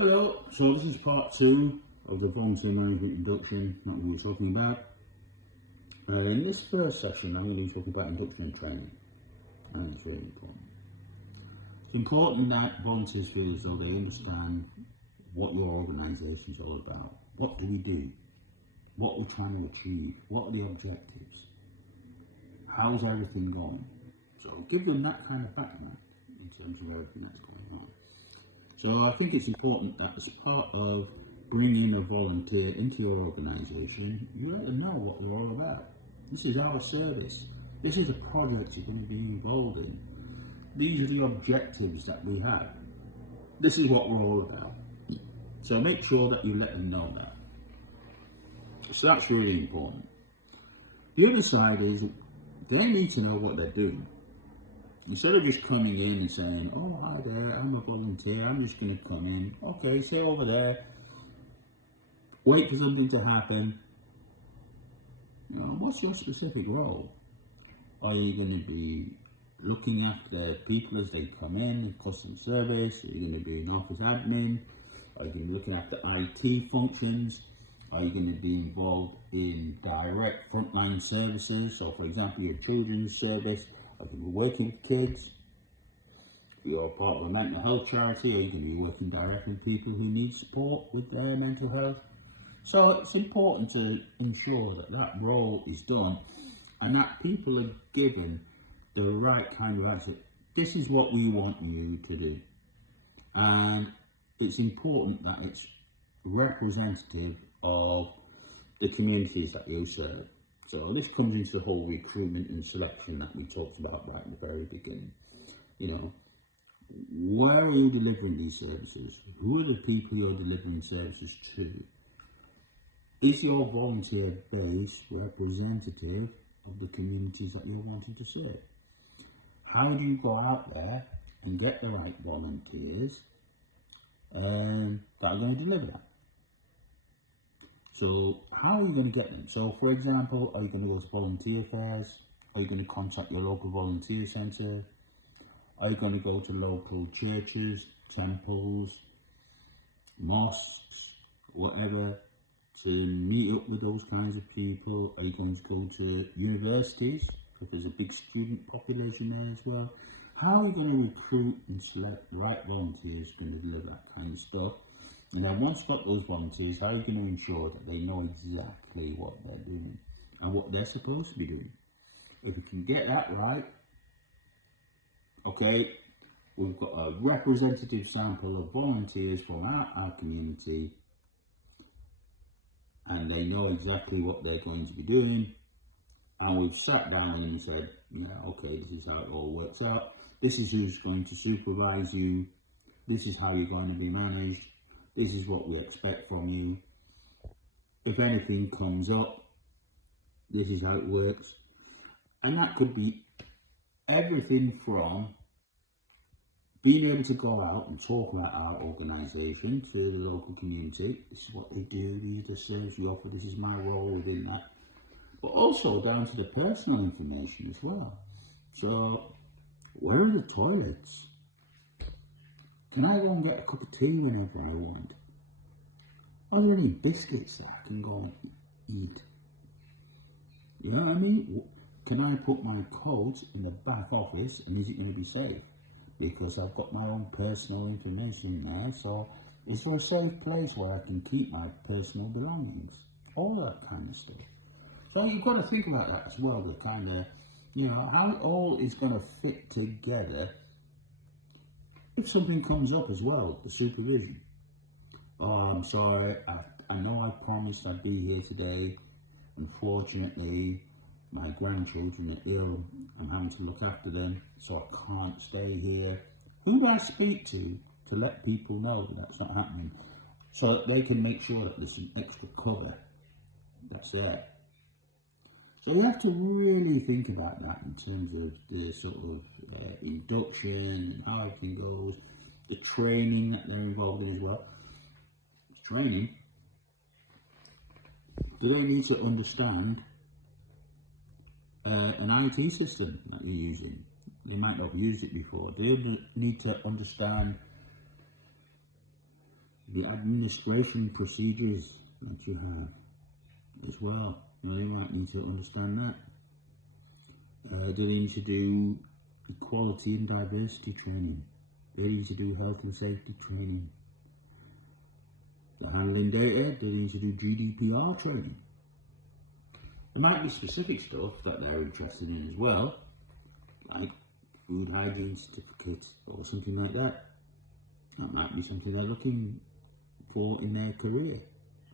Hello, so this is part two of the volunteer management induction that we were talking about. In this first session, I'm going to be talking about induction and training, and it's really important. It's important that volunteers feel as though they understand what your organisation is all about. What do we do? What we're trying to achieve? What are the objectives? How's everything going? So give them that kind of background in terms of everything that's going on. So I think it's important that as part of bringing a volunteer into your organisation, you let them know what they're all about. This is our service. This is a project you're going to be involved in. These are the objectives that we have. This is what we're all about. So make sure that you let them know that. So that's really important. The other side is they need to know what they're doing. Instead of just coming in and saying, oh, hi there, I'm a volunteer, I'm just going to come in. Okay, stay over there. Wait for something to happen. You know, what's your specific role? Are you going to be looking after people as they come in customer service? Are you going to be an office admin? Are you going to be looking after IT functions? Are you going to be involved in direct frontline services? So, for example, your children's service. Are you going to be working with kids? If you're part of a mental health charity, are you going to be working directly with people who need support with their mental health? So it's important to ensure that that role is done and that people are given the right kind of answer. This is what we want you to do. And it's important that it's representative of the communities that you serve. So this comes into the whole recruitment and selection that we talked about right at the very beginning. You know, where are you delivering these services? Who are the people you're delivering services to? Is your volunteer base representative of the communities that you're wanting to serve? How do you go out there and get the right volunteers that are going to deliver that? So how are you going to get them? So for example, are you going to go to volunteer fairs? Are you going to contact your local volunteer centre? Are you going to go to local churches, temples, mosques, whatever, to meet up with those kinds of people? Are you going to go to universities, if there's a big student population there as well? How are you going to recruit and select the right volunteers going to deliver that kind of stuff? And then once you've got those volunteers, how are you going to ensure that they know exactly what they're doing and what they're supposed to be doing? If you can get that right, okay, we've got a representative sample of volunteers from our community and they know exactly what they're going to be doing. And we've sat down and said, yeah, okay, this is how it all works out. This is who's going to supervise you. This is how you're going to be managed. This is what we expect from you. If anything comes up, this is how it works. And that could be everything from being able to go out and talk about our organisation to the local community. This is what they do, these are the services we offer, this is my role within that. But also down to the personal information as well. So, where are the toilets? Can I go and get a cup of tea whenever I want? Are there any biscuits that I can go and eat? You know what I mean? Can I put my coat in the back office and is it going to be safe? Because I've got my own personal information there, so is there a safe place where I can keep my personal belongings? All that kind of stuff. So you've got to think about that as well, the kind of, you know, how it all is going to fit together if something comes up as well, the supervision. Oh, I'm sorry, I know I promised I'd be here today. Unfortunately, my grandchildren are ill. I'm having to look after them, so I can't stay here. Who do I speak to let people know that that's not happening? So that they can make sure that there's some extra cover that's there. So you have to really think about that in terms of the sort of induction and how everything goes, the training that they're involved in as well. Training, do they need to understand an IT system that you're using? They might not have used it before. They need to understand the administration procedures that you have as well. You know, they might need to understand that. They need to do equality and diversity training. They need to do health and safety training. The handling data, they need to do GDPR training. There might be specific stuff that they're interested in as well, like food hygiene certificate or something like that. That might be something they're looking for in their career.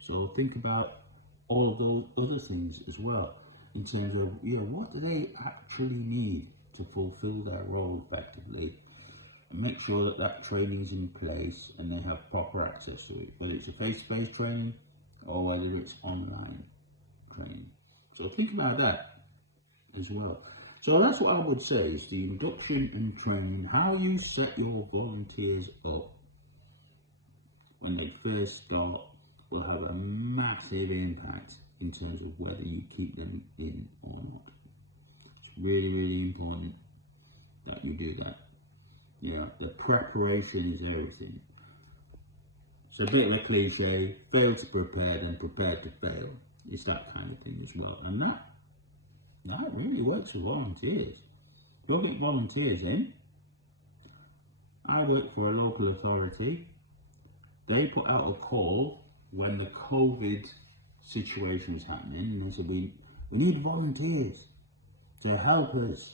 So think about all of those other things as well, in terms of, what do they actually need to fulfill their role effectively, and make sure that that training is in place and they have proper access to it, whether it's a face-to-face training or whether it's online training. So think about that as well. So that's what I would say is the induction and training, how you set your volunteers up when they first start will have a massive impact in terms of whether you keep them in or not. It's really, really important that you do that. The preparation is everything. It's a bit of a cliche, fail to prepare then prepare to fail. It's that kind of thing as well. And that really works for volunteers. You'll get volunteers in. I work for a local authority. They put out a call when the COVID situation was happening, and they said, we need volunteers to help us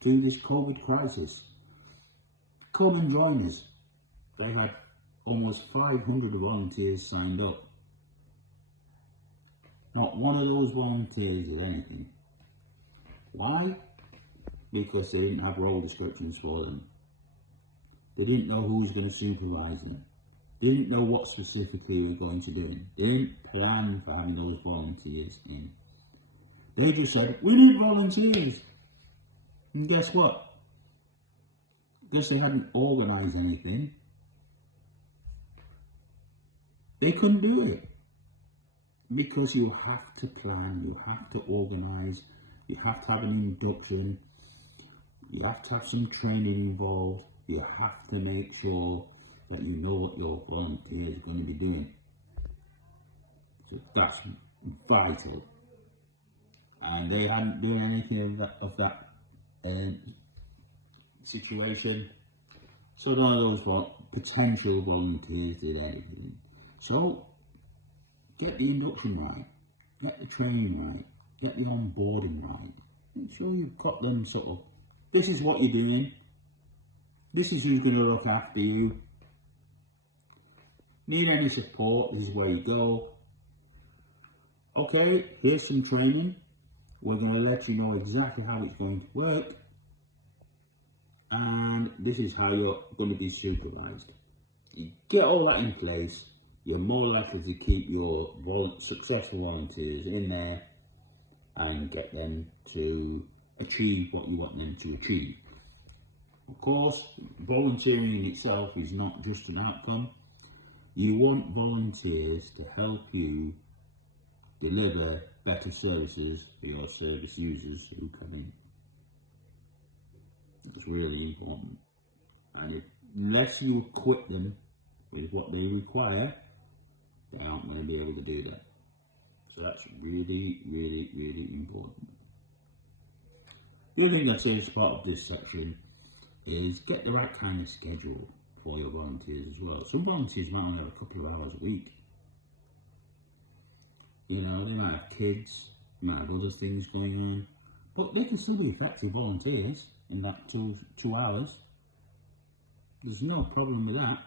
through this COVID crisis. Come and join us. They had almost 500 volunteers signed up. Not one of those volunteers did anything. Why? Because they didn't have role descriptions for them. They didn't know who was going to supervise them. They didn't know what specifically we were going to do. They didn't plan for having those volunteers in. They just said, we need volunteers. And guess what? Because they hadn't organised anything, they couldn't do it. Because you have to plan, you have to organise, you have to have an induction, you have to have some training involved, you have to make sure that you know what your volunteer is going to be doing. So that's vital. And they hadn't done anything of that situation. So none of those potential volunteers did anything. So get the induction right, get the training right, get the onboarding right. Make sure you've got them sort of, this is what you're doing, this is who's going to look after you. Need any support, this is where you go. Okay, here's some training. We're going to let you know exactly how it's going to work. And this is how you're going to be supervised. You get all that in place, you're more likely to keep your successful volunteers in there and get them to achieve what you want them to achieve. Of course, volunteering in itself is not just an outcome. You want volunteers to help you deliver better services for your service users who come in. It's really important. And unless you equip them with what they require, they aren't going to be able to do that. So that's really, really, really important. The other thing I say as part of this section is get the right kind of schedule for your volunteers as well. Some volunteers might only have a couple of hours a week. They might have kids, they might have other things going on, but they can still be effective volunteers in that two hours. There's no problem with that.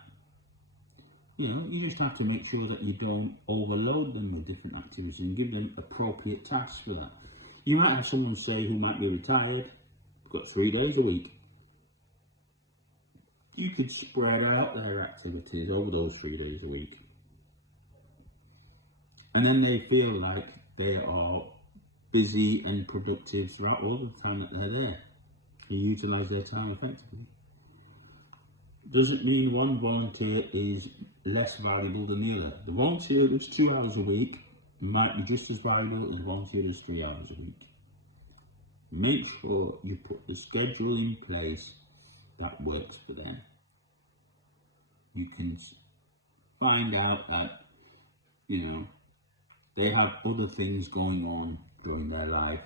You just have to make sure that you don't overload them with different activities and give them appropriate tasks for that. You might have someone say who might be retired, got 3 days a week. You could spread out their activities over those 3 days a week. And then they feel like they are busy and productive throughout all the time that they're there. They utilise their time effectively. Doesn't mean one volunteer is less valuable than the other. The volunteer that's 2 hours a week might be just as valuable as a volunteer that's 3 hours a week. Make sure you put the schedule in place that works for them. You can find out that, you know, they have other things going on during their life,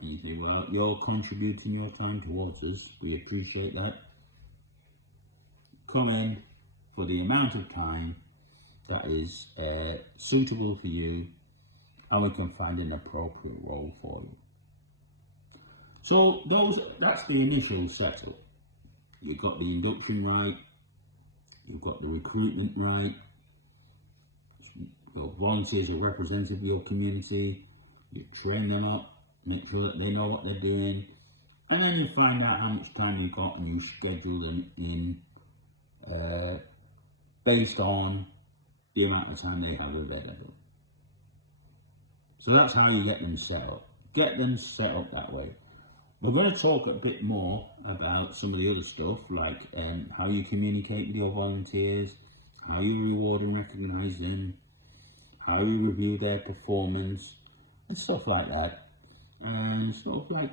and you say, well, you're contributing your time towards us, we appreciate that. Come in for the amount of time that is suitable for you, and we can find an appropriate role for you. So that's the initial setup. You've got the induction right, you've got the recruitment right, your volunteers are representative of your community, you train them up, make sure that they know what they're doing, and then you find out how much time you've got and you schedule them in based on the amount of time they have available. So that's how you get them set up. Get them set up that way. We're going to talk a bit more about some of the other stuff, like how you communicate with your volunteers, how you reward and recognise them, how you review their performance, and stuff like that. And sort of like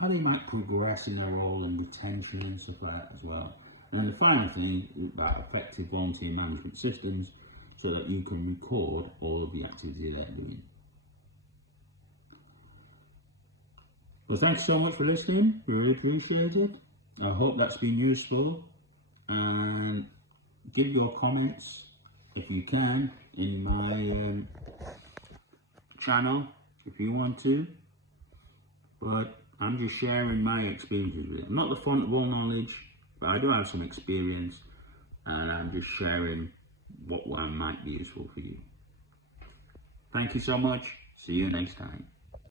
how they might progress in their role and retention and stuff like that as well. And the final thing about effective volunteer management systems, so that you can record all of the activity they're doing. Well, thanks so much for listening. We really appreciate it. I hope that's been useful. And give your comments, if you can, in my channel, if you want to. But I'm just sharing my experiences with it. I'm not the font of all knowledge, but I do have some experience, and I'm just sharing what might be useful for you. Thank you so much. See you next time.